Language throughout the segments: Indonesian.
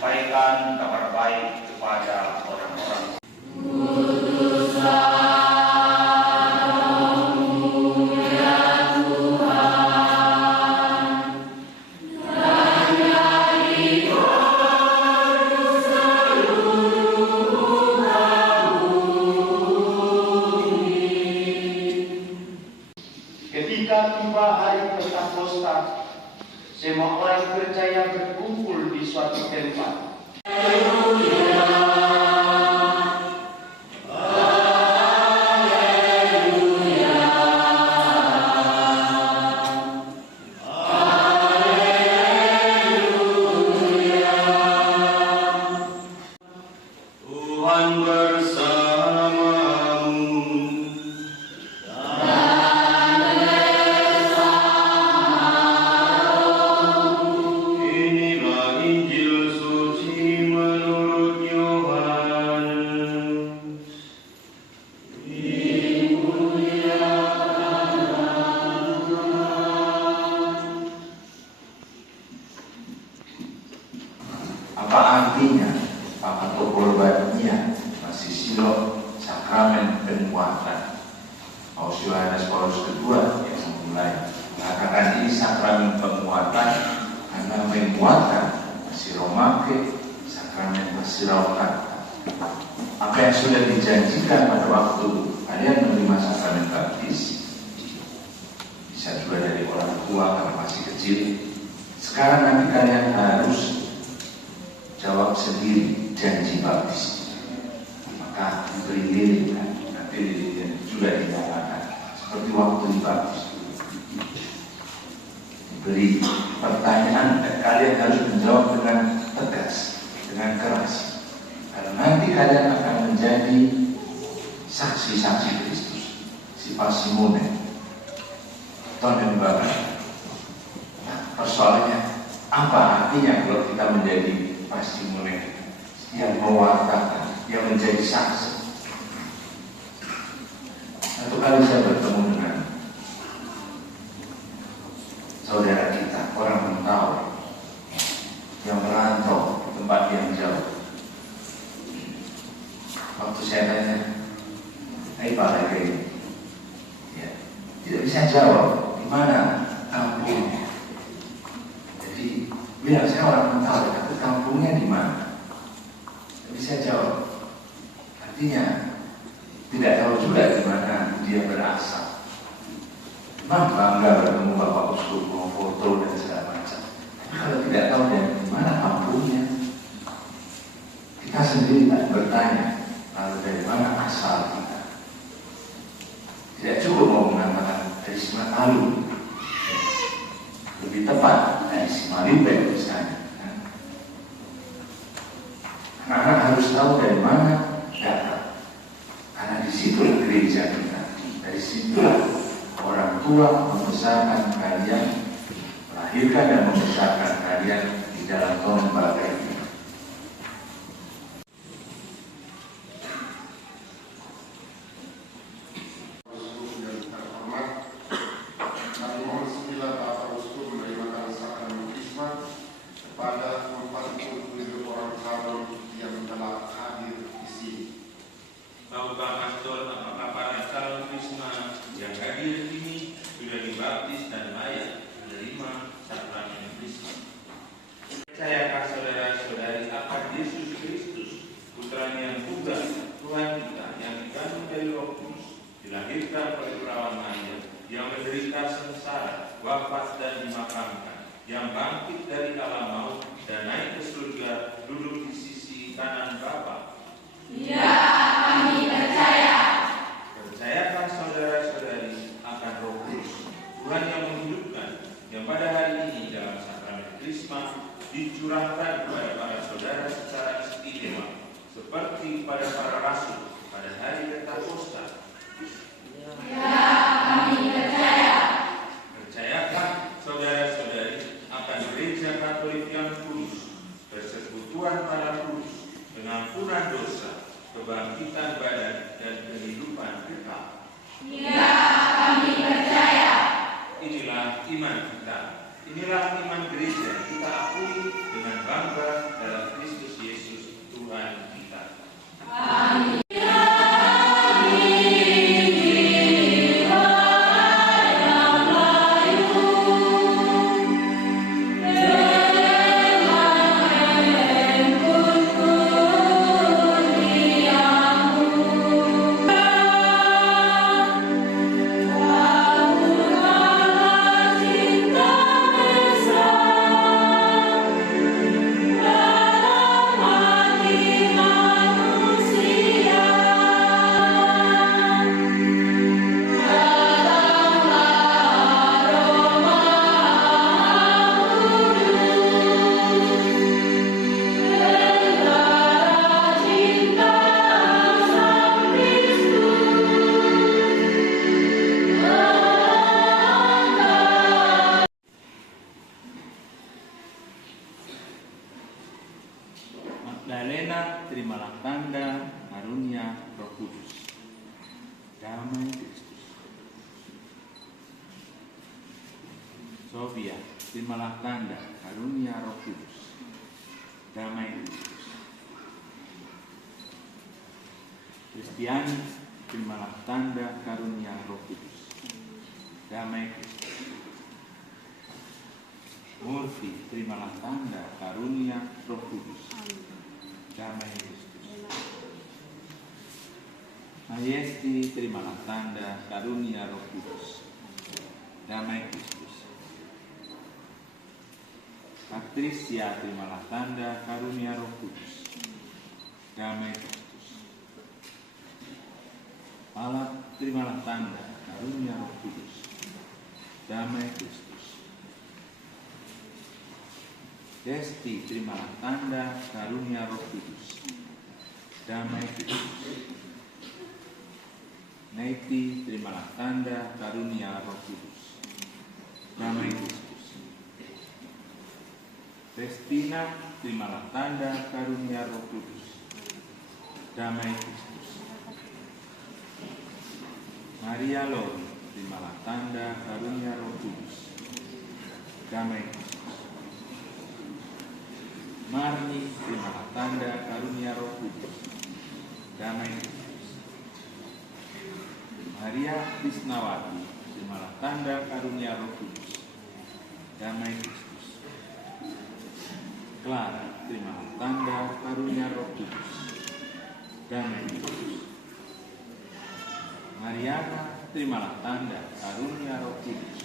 menyampaikan kabar baik kepada orang-orang. Ketika tiba hari Pentakosta, semua orang percaya berkumpul di suatu tempat. Tuhan bersamamu. Inilah Injil suci menurut Yohanes. Apa artinya atau korbannya masih silo sakramen penguatan? Paus Yohanes Paulus II yang memulai mengatakan ini sakramen penguatan karena penguatan masih romake, sakramen masih raukan. Apa yang sudah dijanjikan pada waktu kalian menerima sakramen baptis, bisa juga dari orang tua karena masih kecil. Sekarang nanti kalian harus jawab sendiri janji baptis, maka diberi lirik, nanti liriknya juga dinyatakan seperti waktu dibaptis diberi pertanyaan dan kalian harus menjawab dengan tegas, dengan keras, karena nanti kalian akan menjadi saksi-saksi Kristus, si Pasimone tonen bapak. Nah, persoalannya apa artinya kalau kita menjadi Pasimone yang mewartakan, yang menjadi saksi? Satu kali saya bertemu dengan saudara kita, orang Mentawai yang merantau ke tempat yang jauh. Waktu saya tanya, "Hai Pak Lagi," ya, tidak bisa jawab, di mana kampungnya. Jadi bilang saya orang Mentawai, tapi kampungnya di mana? Tidak bisa jawab. Artinya tidak tahu juga di mana dia berasal. Memang bangga bertemu Bapak Uskup, mau foto dan segala macam. Tapi kalau tidak tahu dari mana kampungnya, kita sendiri tak bertanya, lalu dari mana asal kita? Tidak cukup mau mengatakan dari Sematalu, lebih tepat dari Simalipet misalnya. Anak-anak harus tahu dari mana datang, karena disitulah gereja kita, dari situlah orang tua membesarkan kalian, melahirkan dan membesarkan kalian di dalam tonen bagai ini. kepada 47 orang calon yang telah hadir di sini. Tahukah pastor apakah para calon Krisma yang hadir ini sudah dibaptis dan layak menerima sakramen Krisma? Percayakah saudara-saudari akan Yesus Kristus, Putranya yang tunggal, Tuhan kita yang dikandung dari Roh Kudus, dilahirkan oleh perawan Maria, yang menderita sengsara, wafat dan dimakamkan, yang bangkit dari alam maut dan naik ke surga, duduk di sisi kanan Bapa? Ya, kami percaya. Percayakah saudara-saudari akan Roh Kudus, Tuhan yang menghidupkan, yang pada hari ini dalam sakramen Krisma dicurahkan kepada para saudara secara istimewa, seperti pada para rasul pada hari Pentakosta? Ya, kami percaya. Percayakah saudara-saudari akan Gereja Katolik yang kudus, persekutuan para kudus, pengampunan dosa, kebangkitan badan, dan kehidupan kekal? Ya, kami percaya. Inilah iman kita. Inilah iman gereja yang kita akui dengan bangga dalam Kristus Yesus Tuhan kita. Amin. Magdalena, terimalah tanda karunia Roh Kudus. Damai Kristus. Sofia, terimalah tanda karunia Roh Kudus. Damai Kristus. Kristiani, terimalah tanda karunia Roh Kudus. Damai Kristus. Murti, terimalah tanda karunia Roh Kudus. Damai Kristus. Mayesti, terimalah tanda karunia Roh Kudus. Damai Kristus. Patricia, terimalah tanda karunia Roh Kudus. Damai Kristus. Alat, terimalah tanda karunia Roh Kudus. Damai Kristus. Desti, terimalah tanda karunia Roh Kudus. Damai Kristus. Neti, terimalah tanda karunia Roh Kudus. Damai Kristus. Destina, terimalah tanda karunia Roh Kudus. Damai Kristus. Maria Lori, terimalah tanda karunia Roh Kudus. Damai Kristus. Marni, terimalah tanda karunia Roh Kudus. Damai Kristus. Maria Krisnawati, terimalah tanda karunia Roh Kudus. Damai Kristus. Clara, terimalah tanda karunia Roh Kudus. Damai Kristus. Mariana, terimalah tanda karunia Roh Kudus.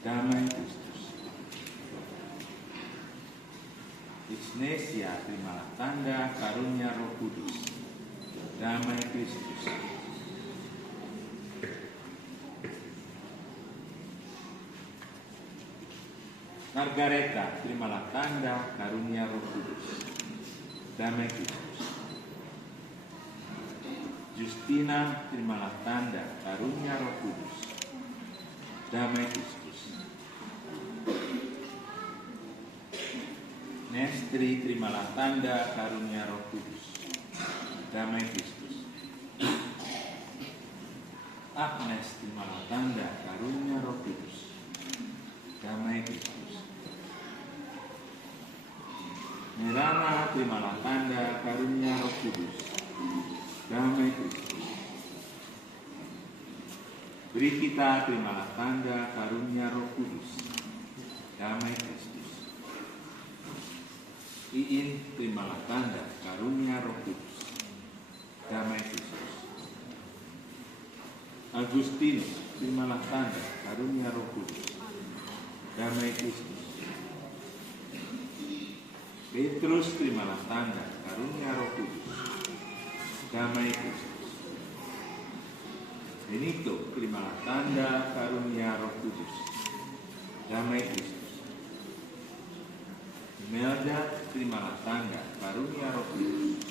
Damai Kristus. Ignatia, terimalah tanda karunia Roh Kudus. Damai Kristus. Margareta, terimalah tanda karunia Roh Kudus. Damai Kristus. Justina, terimalah tanda karunia Roh Kudus. Damai Kristus. Nestri, terimalah tanda karunia Roh Kudus. Damai Kristus. Agnes, terimalah tanda karunia Roh Kudus. Damai Kristus. Merana, terimalah tanda karunia Roh Kudus. Damai Kristus. Brigita, terimalah tanda karunia Roh Kudus. Damai Kristus. Iin, terimalah tanda karunia Roh Kudus. Damai Kristus. Agustinus, terimalah tanda karunia Roh Kudus. Damai Kristus. Petrus, terimalah tanda karunia Roh Kudus. Damai Kristus. Benito, terimalah tanda karunia Roh Kudus. Damai Kristus. Melda, terimalah tanda karunia Roh Kudus.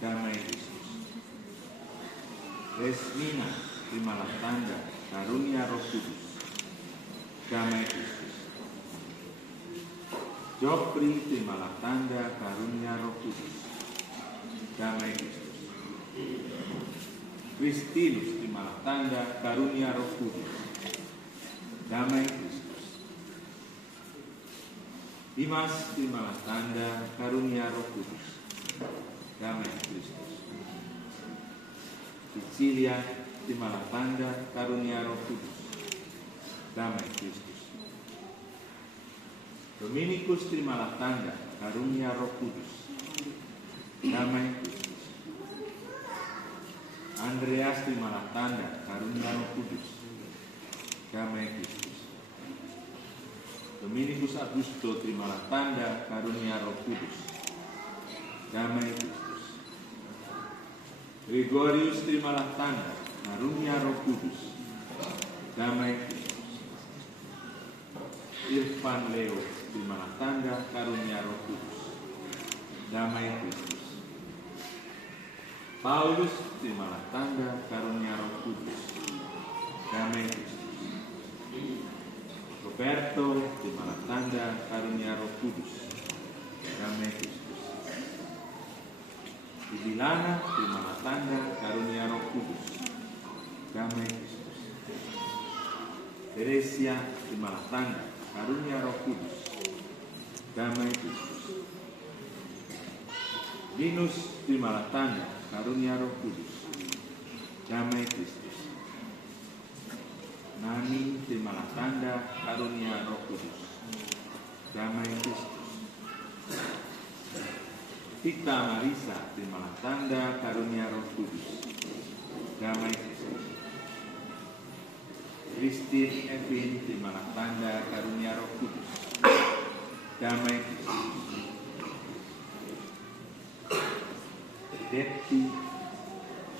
Damai Kristus. Resmina, terimalah tanda karunia Roh Kudus. Damai Kristus. Jopri, terimalah tanda karunia Roh Kudus. Damai Kristus. Kristinus, terimalah tanda karunia Roh Kudus. Damai Kristus. Dimas, terimalah tanda karunia Roh Kudus. Damai Kristus. Cecilia, terimalah tanda karunia Roh Kudus. Damai Kristus. Dominikus, terimalah tanda karunia Roh Kudus. Damai Kristus. Andreas, terimalah tanda karunia Roh Kudus. Damai Kristus. Dominikus Augusto, terimalah tanda karunia Roh Kudus. Damai Kristus. Gregorius, terimalah tanda karunia Roh Kudus. Damai Kristus. Irfan Leo, terimalah tanda karunia Roh Kudus. Damai Kristus. Paulus, terimalah tanda karunia Roh Kudus. Damai Kristus. Roberto, terimalah tanda karunia Roh Kudus. Damai Kristus. Ibilana, terimalah tanda karunia Roh Kudus. Damai Kristus. Teresia, terimalah tanda karunia Roh Kudus. Damai Kristus. Linus, terimalah tanda karunia Roh Kudus. Damai Kristus. Nani, terimalah tanda karunia Roh Kudus. Damai Kristus. Tika Marisa, terimalah tanda karunia Roh Kudus. Damai Kristus. Christine Evin, terimalah tanda karunia Roh Kudus. Damai Kristus.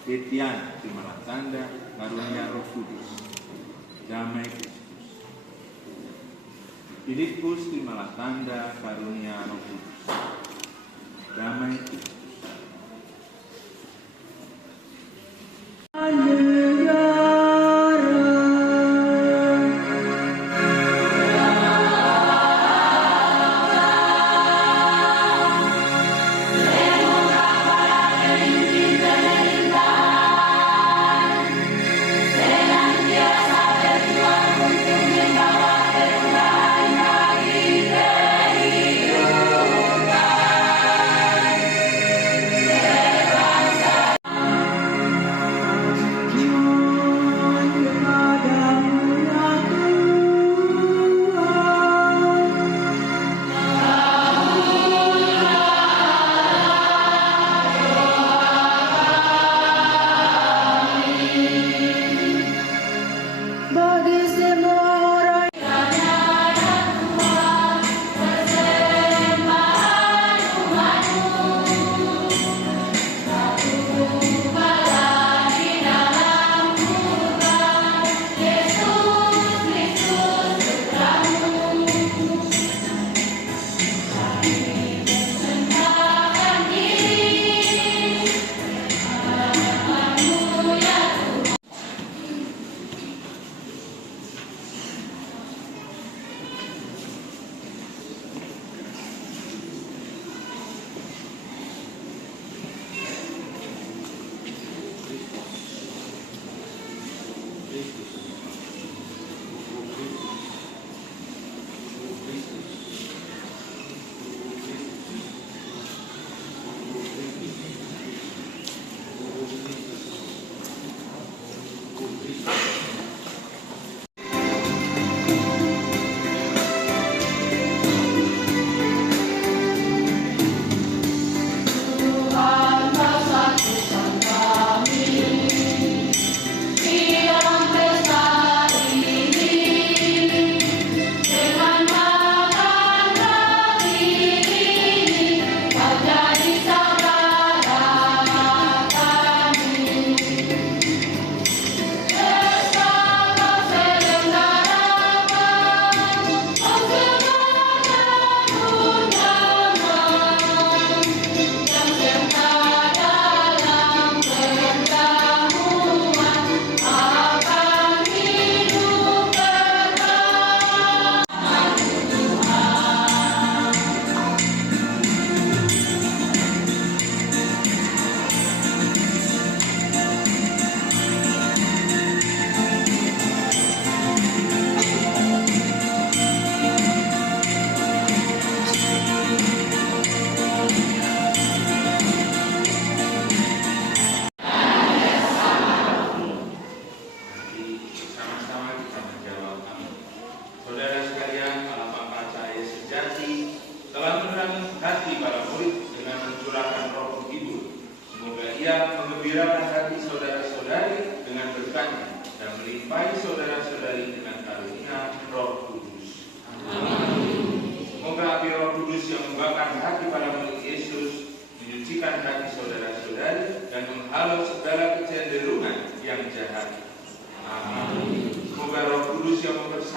Detian, terimalah tanda karunia Roh Kudus. Damai Kristus. Filipus, terimalah tanda karunia Roh Kudus. Damai Kristus.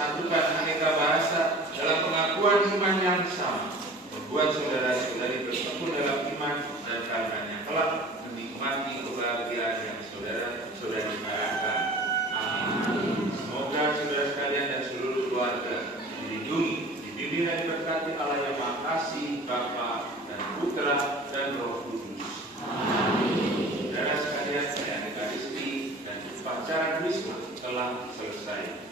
persatukan aneka bahasa dalam pengakuan iman yang sama, membuat saudara-saudari bertemu dalam iman dan karenanya kelak menikmati kebahagiaan yang saudara-saudari harapkan. Amin. Semoga saudara sekalian dan seluruh keluarga dilindungi, dibimbing dan diberkati Allah yang Maha Kasih, Bapa dan Putra dan Roh Kudus. Amin. Saudara sekalian, perayaan Ekaristi dan upacara Krisma telah selesai.